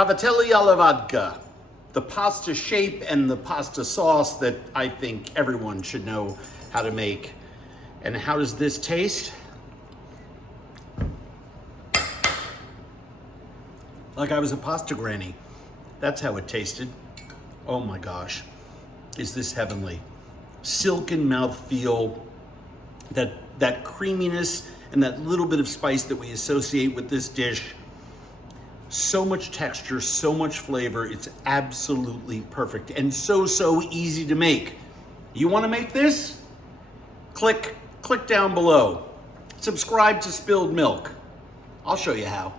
Cavatelli alla vodka, the pasta shape and the pasta sauce that I think everyone should know how to make. And how does this taste? Like I was a pasta granny. That's how it tasted. Oh my gosh, is this heavenly. Silken mouthfeel, that creaminess and that little bit of spice that we associate with this dish. So much texture, so much flavor. It's absolutely perfect and so easy to make. You want to make this? Click down below. Subscribe to Spilled Milk. I'll show you how.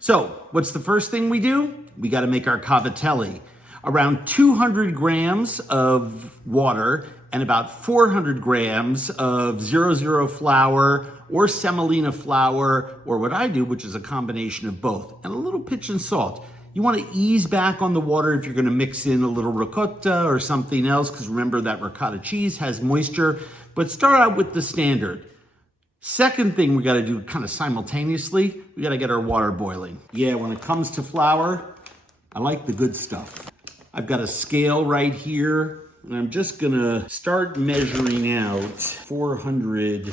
So, what's the first thing we do? We got to make our cavatelli. Around 200 grams of water and about 400 grams of 00 flour or semolina flour, or what I do, which is a combination of both, and a little pinch of salt. You want to ease back on the water if you're going to mix in a little ricotta or something else, because remember that ricotta cheese has moisture, but start out with the standard. Second thing we got to do kind of simultaneously, we got to get our water boiling. Yeah, when it comes to flour, I like the good stuff. I've got a scale right here, and I'm just gonna start measuring out 400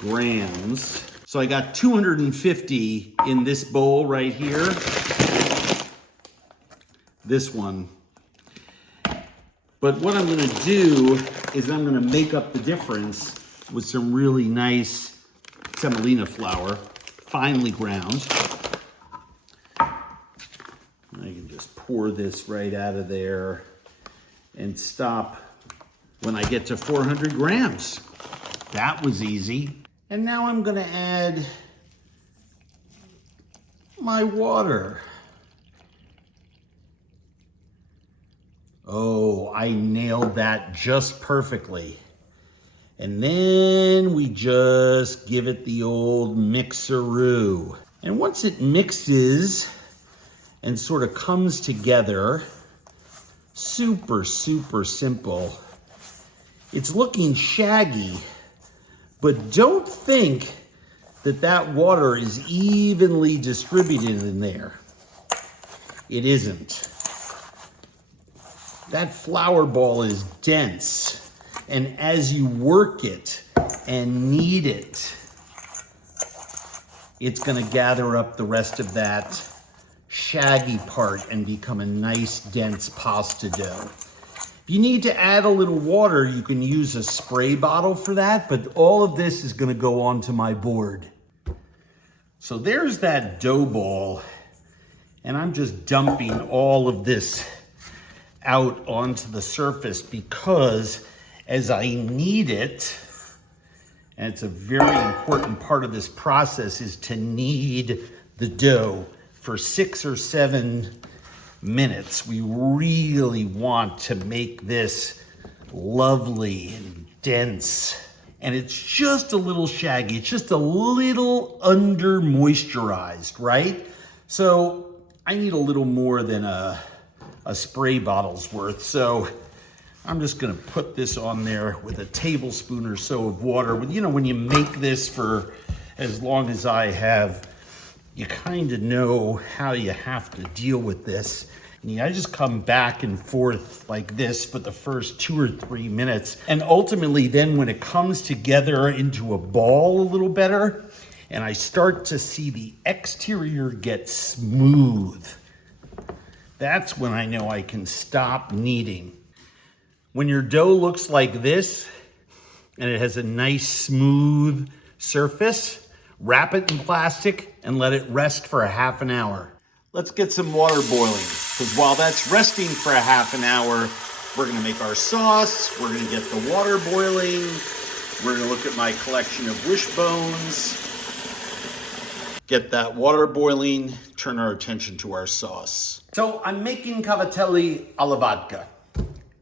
grams. So I got 250 in this bowl right here. This one. But what I'm gonna do is I'm gonna make up the difference with some really nice semolina flour, finely ground. I can just pour this right out of there and stop when I get to 400 grams. That was easy. And now I'm gonna add my water. Oh, I nailed that just perfectly. And then we just give it the old mixeroo. And once it mixes and sort of comes together, super simple. It's looking shaggy, but don't think that water is evenly distributed in there. It isn't. That flour ball is dense, and as you work it and knead it, it's gonna gather up the rest of that shaggy part and become a nice dense pasta dough. If you need to add a little water, you can use a spray bottle for that, but all of this is gonna go onto my board. So there's that dough ball, and I'm just dumping all of this out onto the surface because as I knead it, and it's a very important part of this process, is to knead the dough for 6 or 7 minutes. We really want to make this lovely and dense. And it's just a little shaggy. It's just a little under moisturized, right? So I need a little more than a spray bottle's worth. So I'm just gonna put this on there with a tablespoon or so of water. You know, when you make this for as long as I have, you kind of know how you have to deal with this. And I just come back and forth like this for the first 2 or 3 minutes. And ultimately then when it comes together into a ball a little better, and I start to see the exterior get smooth, that's when I know I can stop kneading. When your dough looks like this, and it has a nice smooth surface, wrap it in plastic and let it rest for a half an hour. Let's get some water boiling, because while that's resting for a half an hour, we're gonna make our sauce, we're gonna get the water boiling, we're gonna look at my collection of wishbones, get that water boiling, turn our attention to our sauce. So I'm making cavatelli alla vodka.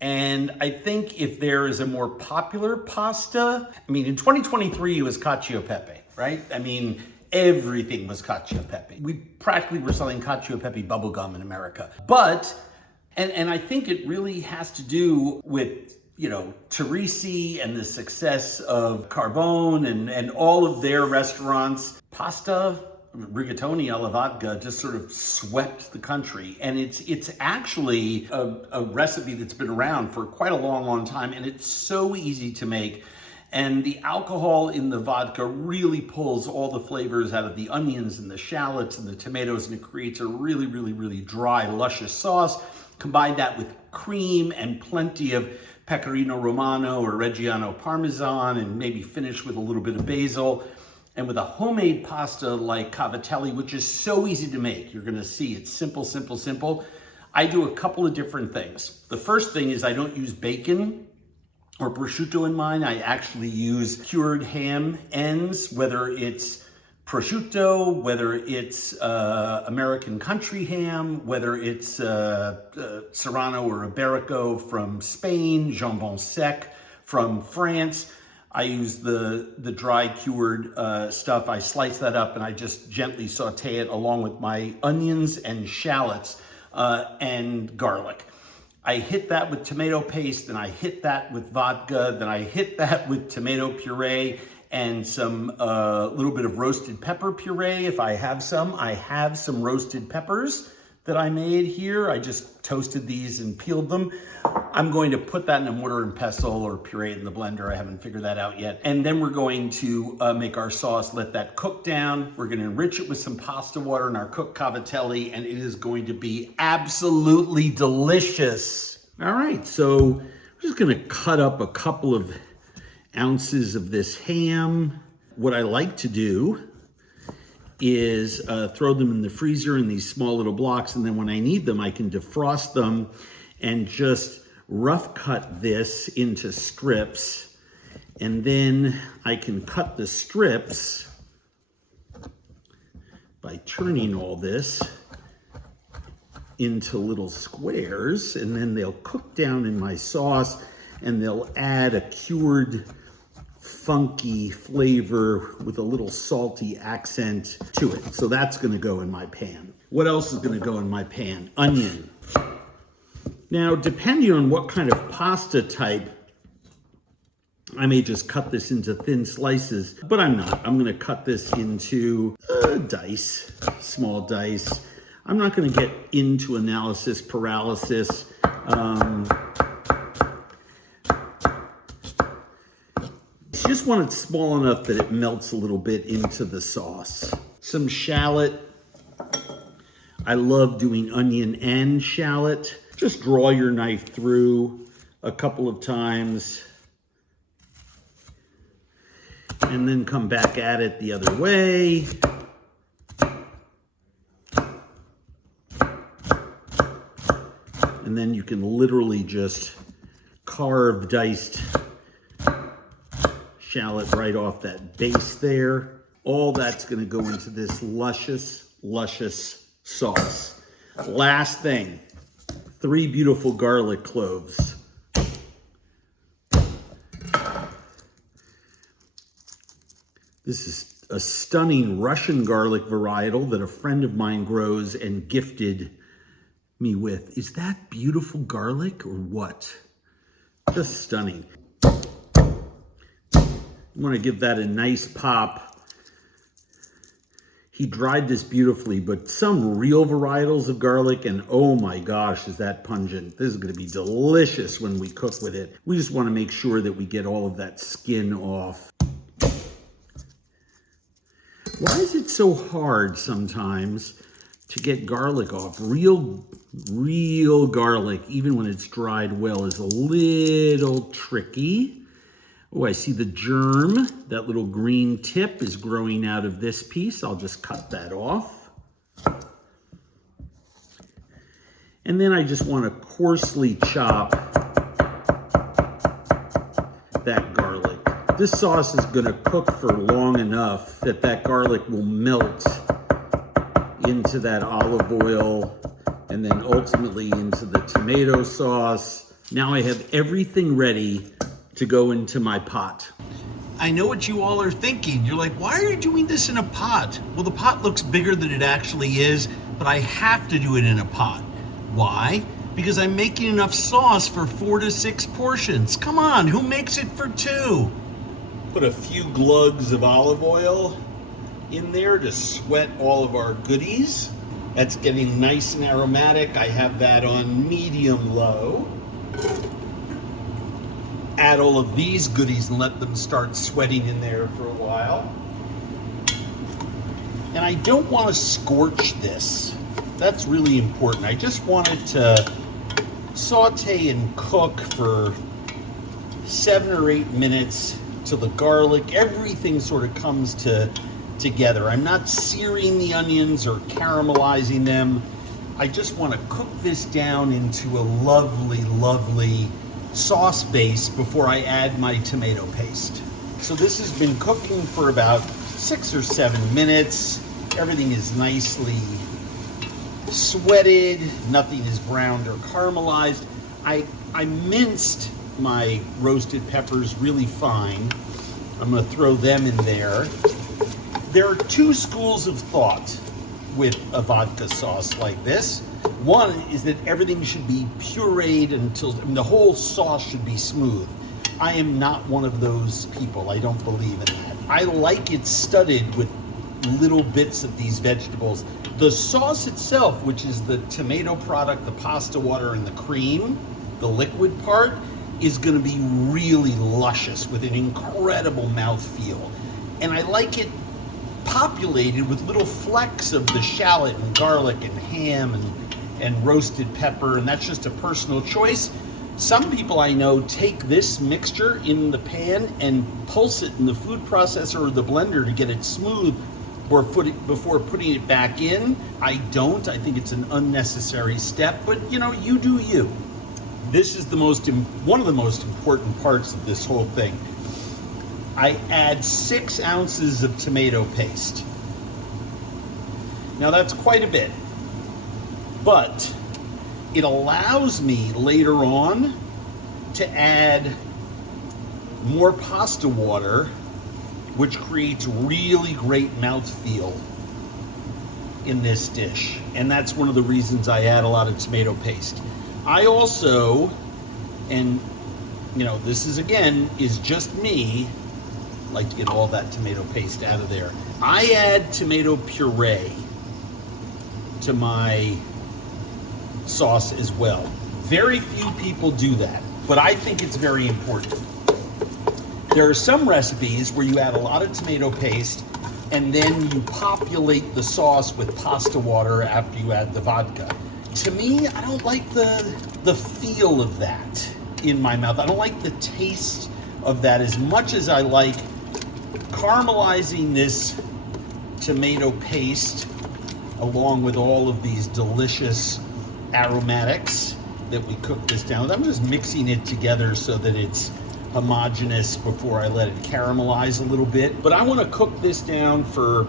And I think if there is a more popular pasta, I mean, in 2023, it was Cacio pepe, right? I mean, everything was Cacio pepe. We practically were selling Cacio pepe bubblegum in America. But, and I think it really has to do with, you know, Torrisi and the success of Carbone and all of their restaurants. Pasta rigatoni alla vodka just sort of swept the country. And it's actually a recipe that's been around for quite a long time, and it's so easy to make. And the alcohol in the vodka really pulls all the flavors out of the onions and the shallots and the tomatoes, and it creates a really dry, luscious sauce. Combine that with cream and plenty of pecorino romano or reggiano parmesan, and maybe finish with a little bit of basil. And with a homemade pasta like cavatelli, which is so easy to make, you're gonna see it's simple. I do a couple of different things. The first thing is I don't use bacon or prosciutto in mine. I actually use cured ham ends, whether it's prosciutto, whether it's American country ham, whether it's Serrano or Iberico from Spain, jambon sec from France. I use the dry cured stuff. I slice that up and I just gently saute it along with my onions and shallots and garlic. I hit that with tomato paste, and I hit that with vodka, then I hit that with tomato puree and some little bit of roasted pepper puree if I have some. I have some roasted peppers that I made here. I just toasted these and peeled them. I'm going to put that in a mortar and pestle or puree it in the blender. I haven't figured that out yet. And then we're going to make our sauce, let that cook down. We're gonna enrich it with some pasta water in our cooked cavatelli, and it is going to be absolutely delicious. All right, so I'm just gonna cut up a couple of ounces of this ham. What I like to do is throw them in the freezer in these small little blocks, and then when I need them, I can defrost them and just rough cut this into strips. And then I can cut the strips by turning all this into little squares, and then they'll cook down in my sauce, and they'll add a cured, funky flavor with a little salty accent to it. So that's gonna go in my pan. What else is gonna go in my pan? Onion. Now, depending on what kind of pasta type, I may just cut this into thin slices, but I'm not. I'm gonna cut this into dice, small dice. I'm not gonna get into analysis paralysis. Just want it small enough that it melts a little bit into the sauce. Some shallot. I love doing onion and shallot. Just draw your knife through a couple of times and then come back at it the other way. And then you can literally just carve diced shallot right off that base there. All that's gonna go into this luscious sauce. Last thing, 3 beautiful garlic cloves. This is a stunning Russian garlic varietal that a friend of mine grows and gifted me with. Is that beautiful garlic or what? Just stunning. I want to give that a nice pop. He dried this beautifully, but some real varietals of garlic, and oh my gosh, is that pungent. This is going to be delicious when we cook with it. We just want to make sure that we get all of that skin off. Why is it so hard sometimes to get garlic off? Real garlic, even when it's dried well, is a little tricky. Oh, I see the germ. That little green tip is growing out of this piece. I'll just cut that off. And then I just want to coarsely chop that garlic. This sauce is going to cook for long enough that that garlic will melt into that olive oil and then ultimately into the tomato sauce. Now I have everything ready to go into my pot. I know what you all are thinking. You're like, why are you doing this in a pot? Well, the pot looks bigger than it actually is, but I have to do it in a pot. Why? Because I'm making enough sauce for 4 to 6 portions. Come on, who makes it for 2? Put a few glugs of olive oil in there to sweat all of our goodies. That's getting nice and aromatic. I have that on medium-low. Add all of these goodies and let them start sweating in there for a while. And I don't want to scorch this. That's really important. I just want it to saute and cook for 7 or 8 minutes till the garlic, everything sort of comes together. I'm not searing the onions or caramelizing them. I just want to cook this down into a lovely, lovely sauce base before I add my tomato paste. So this has been cooking for about 6 or 7 minutes. Everything is nicely sweated. Nothing is browned or caramelized. I minced my roasted peppers really fine. I'm going to throw them in there. There are 2 schools of thought with a vodka sauce like this. One is that everything should be pureed until the whole sauce should be smooth. I am not one of those people. I don't believe in that. I like it studded with little bits of these vegetables. The sauce itself, which is the tomato product, the pasta water, and the cream, the liquid part, is going to be really luscious with an incredible mouthfeel. And I like it populated with little flecks of the shallot and garlic and ham and roasted pepper, and that's just a personal choice. Some people I know take this mixture in the pan and pulse it in the food processor or the blender to get it smooth before putting it back in. I don't. I think it's an unnecessary step, but you know, you do you. This is one of the most important parts of this whole thing. I add 6 ounces of tomato paste. Now that's quite a bit, but it allows me later on to add more pasta water, which creates really great mouthfeel in this dish. And that's one of the reasons I add a lot of tomato paste. I also, and you know, this is again, is just me, like to get all that tomato paste out of there. I add tomato puree to my sauce as well. Very few people do that, but I think it's very important. There are some recipes where you add a lot of tomato paste and then you populate the sauce with pasta water after you add the vodka. To me, I don't like the feel of that in my mouth. I don't like the taste of that as much as I like caramelizing this tomato paste along with all of these delicious aromatics that we cook this down with. I'm just mixing it together so that it's homogeneous before I let it caramelize a little bit. But I want to cook this down for,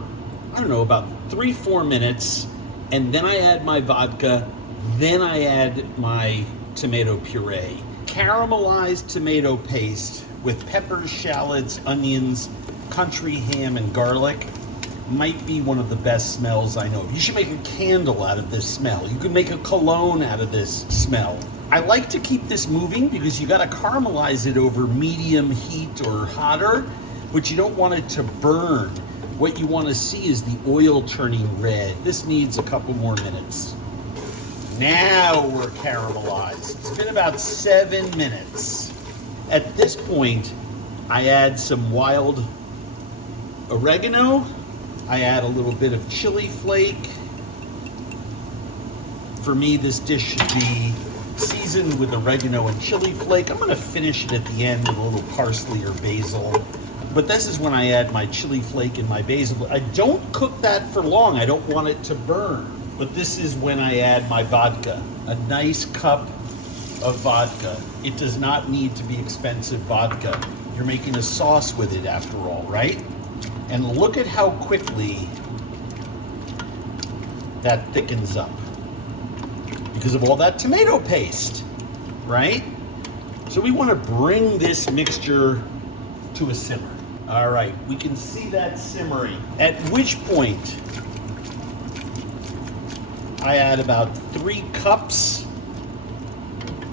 I don't know, about 3-4 minutes, and then I add my vodka, then I add my tomato puree. Caramelized tomato paste with peppers, shallots, onions, country ham, and garlic might be one of the best smells I know of. You should make a candle out of this smell. You could make a cologne out of this smell. I like to keep this moving because you got to caramelize it over medium heat or hotter, but you don't want it to burn. What you want to see is the oil turning red. This needs a couple more minutes. Now we're caramelized. It's been about 7 minutes. At this point, I add some wild oregano. I add a little bit of chili flake. For me, this dish should be seasoned with oregano and chili flake. I'm going to finish it at the end with a little parsley or basil. But this is when I add my chili flake and my basil. I don't cook that for long. I don't want it to burn. But this is when I add my vodka. A nice cup of vodka. It does not need to be expensive vodka. You're making a sauce with it after all, right? And look at how quickly that thickens up because of all that tomato paste, right? So we want to bring this mixture to a simmer. All right, we can see that simmering, at which point I add about 3 cups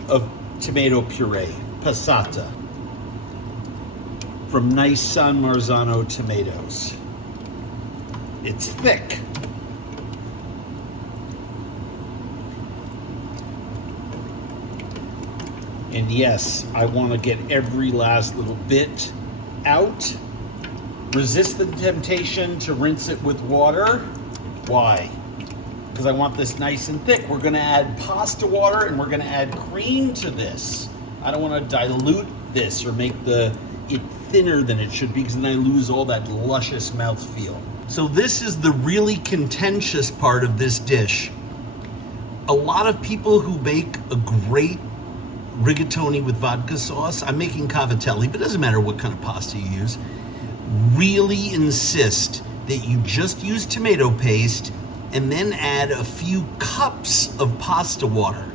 of tomato puree, passata, from nice San Marzano tomatoes. It's thick. And yes, I want to get every last little bit out. Resist the temptation to rinse it with water. Why? Because I want this nice and thick. We're going to add pasta water and we're going to add cream to this. I don't want to dilute this or make it thinner than it should be, because then I lose all that luscious mouthfeel. So this is the really contentious part of this dish. A lot of people who make a great rigatoni with vodka sauce, I'm making cavatelli, but it doesn't matter what kind of pasta you use, really insist that you just use tomato paste and then add a few cups of pasta water.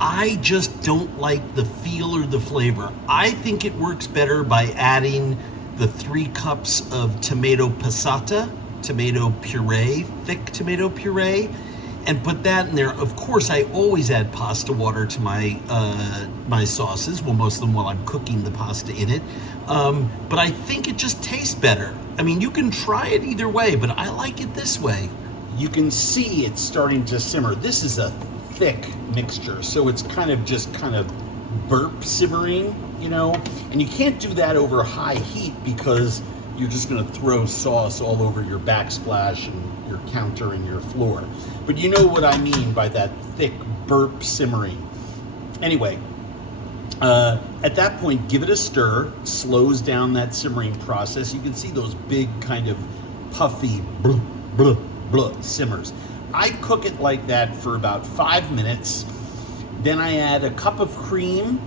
I just don't like the feel or the flavor. I think it works better by adding the 3 cups of tomato passata, tomato puree, thick tomato puree, and put that in there. Of course, I always add pasta water to my my sauces, well, most of them while I'm cooking the pasta in it. But I think it just tastes better. I mean, you can try it either way, but I like it this way. You can see it's starting to simmer. This is a thick mixture, so it's kind of burp simmering, you know, and you can't do that over high heat because you're just going to throw sauce all over your backsplash and your counter and your floor. But you know what I mean by that thick burp simmering. Anyway, at that point, give it a stir, slows down that simmering process. You can see those big kind of puffy blah, blah, blah simmers. I cook it like that for about 5 minutes. Then I add a cup of cream,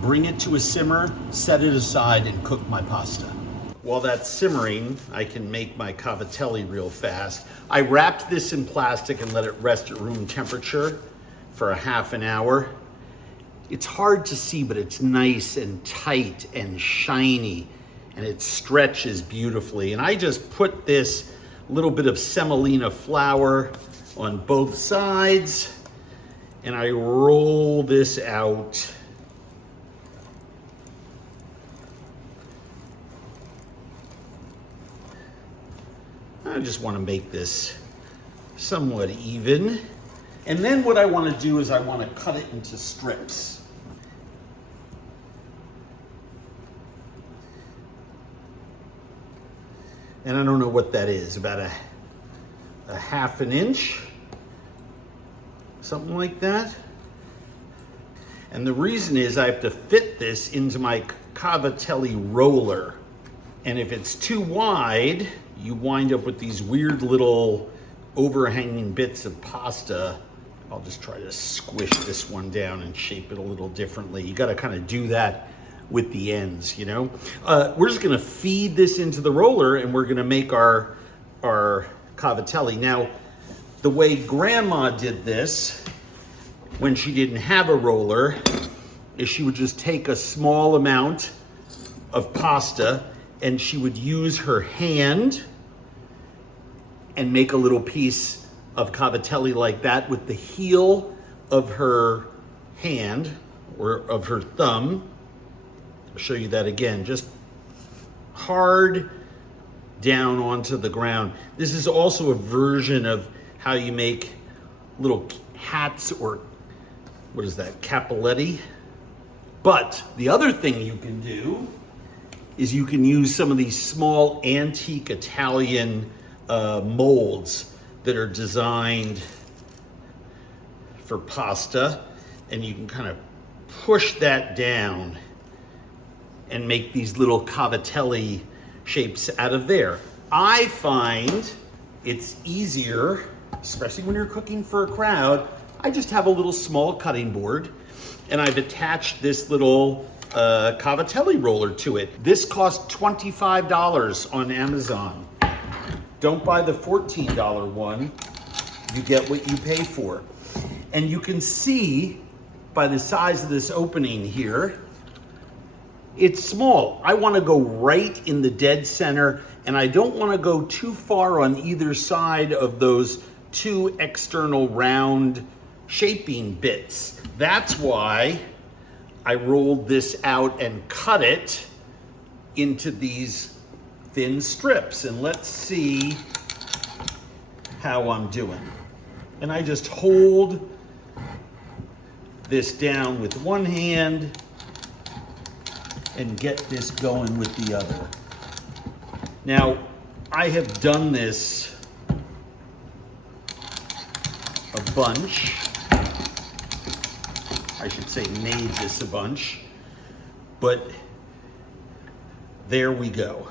bring it to a simmer, set it aside, and cook my pasta. While that's simmering, I can make my cavatelli real fast. I wrapped this in plastic and let it rest at room temperature for a half an hour. It's hard to see, but it's nice and tight and shiny, and it stretches beautifully. And I just put this little bit of semolina flour on both sides, and I roll this out. I just want to make this somewhat even. And then what I want to do is I want to cut it into strips. And I don't know what that is, about a half an inch, something like that. And the reason is I have to fit this into my cavatelli roller. And if it's too wide, you wind up with these weird little overhanging bits of pasta. I'll just try to squish this one down and shape it a little differently. You got to kind of do that with the ends, you know? We're just going to feed this into the roller, and we're going to make our cavatelli. Now, the way Grandma did this when she didn't have a roller is she would just take a small amount of pasta and she would use her hand and make a little piece of cavatelli like that with the heel of her hand or of her thumb. I'll show you that again, just hard down onto the ground. This is also a version of how you make little hats, or what is that, capelletti? But the other thing you can do is you can use some of these small antique Italian molds that are designed for pasta, and you can kind of push that down and make these little cavatelli shapes out of there. I find it's easier, especially when you're cooking for a crowd. I just have a little small cutting board, and I've attached this little cavatelli roller to it. This cost $25 on Amazon. Don't buy the $14 one. You get what you pay for. And you can see by the size of this opening here, it's small. I want to go right in the dead center, and I don't want to go too far on either side of those two external round shaping bits. That's why I rolled this out and cut it into these thin strips. And let's see how I'm doing. And I just hold this down with one hand and get this going with the other. Now, I have done this a bunch. I should say made this a bunch, but there we go.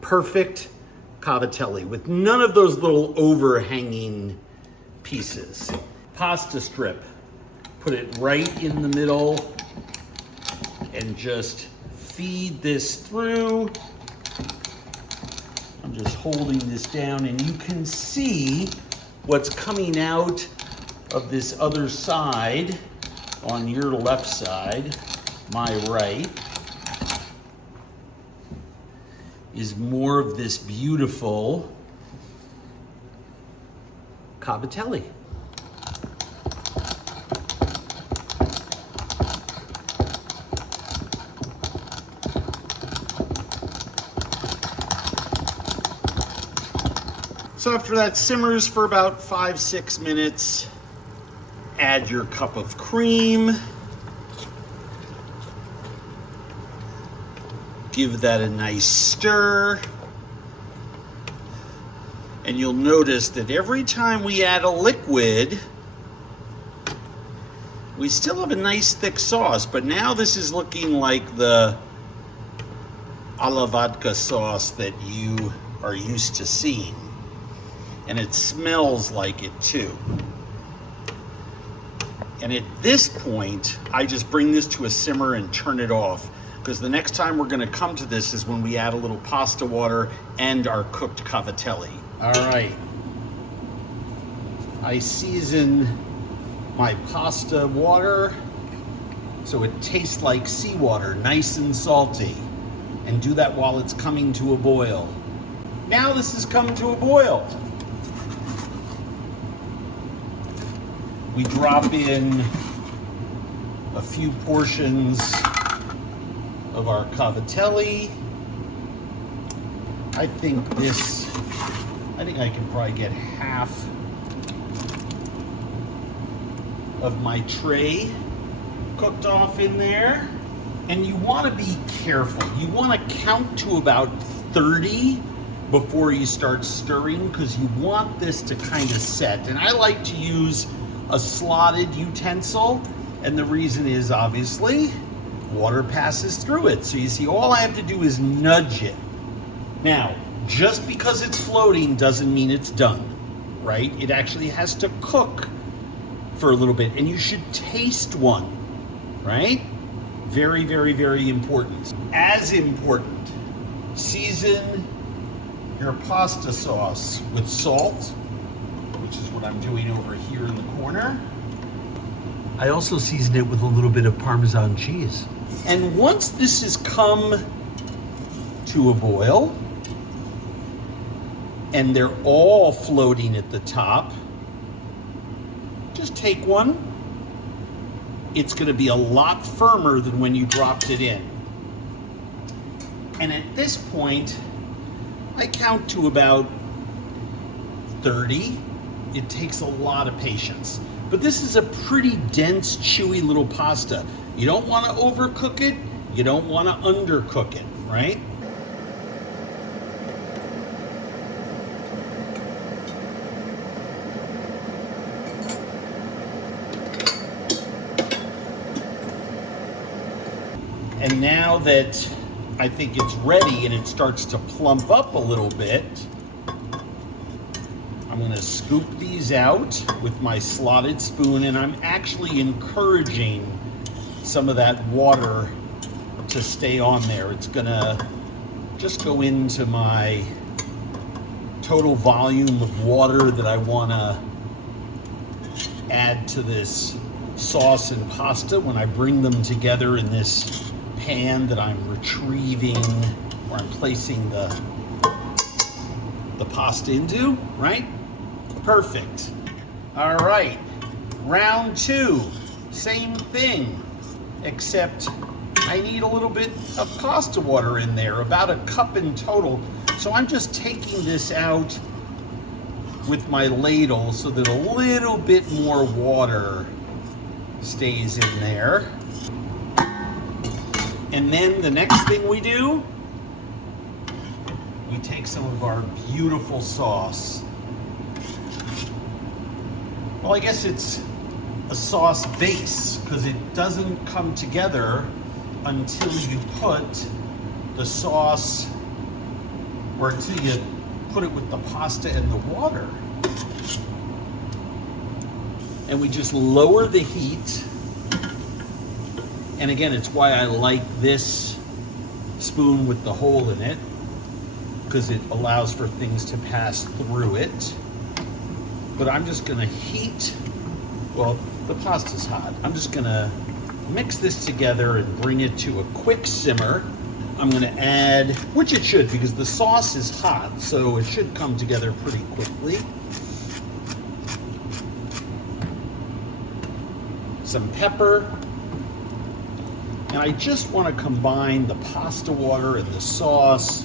Perfect Cavatelli with none of those little overhanging pieces. Pasta strip, put it right in the middle and just feed this through. I'm just holding this down and you can see what's coming out of this other side on your left side, my right, is more of this beautiful Cavatelli. So after that simmers for about 5-6 minutes, add your cup of cream. Give that a nice stir. And you'll notice that every time we add a liquid, we still have a nice thick sauce, but now this is looking like the a la vodka sauce that you are used to seeing. And it smells like it too. And at this point, I just bring this to a simmer and turn it off, because the next time we're gonna come to this is when we add a little pasta water and our cooked Cavatelli. All right. I season my pasta water so it tastes like seawater, nice and salty, and do that while it's coming to a boil. Now this has come to a boil. We drop in a few portions of our Cavatelli. I think I can probably get half of my tray cooked off in there. And you want to be careful. You want to count to about 30 before you start stirring, because you want this to kind of set. And I like to use a slotted utensil, and the reason is obviously water passes through it. So you see, all I have to do is nudge it. Now, just because it's floating doesn't mean it's done, right? It actually has to cook for a little bit, and you should taste one, right? Very, very, very important. As important, season your pasta sauce with salt, which is what I'm doing over here in the corner. I also season it with a little bit of Parmesan cheese. And once this has come to a boil, and they're all floating at the top, just take one. It's gonna be a lot firmer than when you dropped it in. And at this point, I count to about 30. It takes a lot of patience. But this is a pretty dense, chewy little pasta. You don't want to overcook it. You don't want to undercook it, right? And now that I think it's ready and it starts to plump up a little bit, I'm gonna scoop these out with my slotted spoon, and I'm actually encouraging some of that water to stay on there. It's gonna just go into my total volume of water that I wanna add to this sauce and pasta when I bring them together in this pan that I'm retrieving, or I'm placing the pasta into, right? Perfect. All right, round 2, same thing, except I need a little bit of pasta water in there, about a cup in total. So I'm just taking this out with my ladle so that a little bit more water stays in there. And then the next thing we do, we take some of our beautiful sauce. Well, I guess it's a sauce base because it doesn't come together until you put the sauce, or until you put it with the pasta and the water. And we just lower the heat. And again, it's why I like this spoon with the hole in it, because it allows for things to pass through it. But I'm just gonna heat, well, the pasta's hot. I'm just gonna mix this together and bring it to a quick simmer. I'm gonna add, which it should, because the sauce is hot, so it should come together pretty quickly. Some pepper. And I just wanna combine the pasta water and the sauce.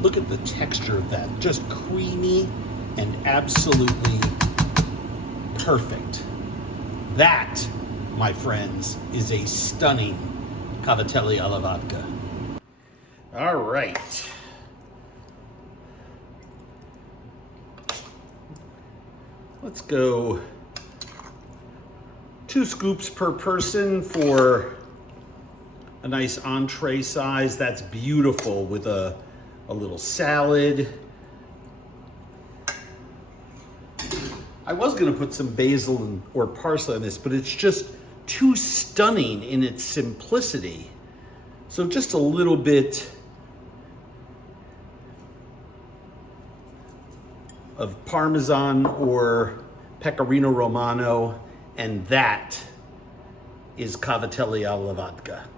Look at the texture of that, just creamy and absolutely perfect. That, my friends, is a stunning Cavatelli alla vodka. All right. Let's go 2 scoops per person for a nice entree size. That's beautiful with a little salad. I was gonna put some basil or parsley on this, but it's just too stunning in its simplicity. So just a little bit of Parmesan or Pecorino Romano, and that is Cavatelli alla vodka.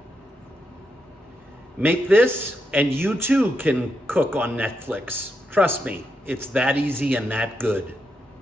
Make this, and you too can cook on Netflix. Trust me, it's that easy and that good.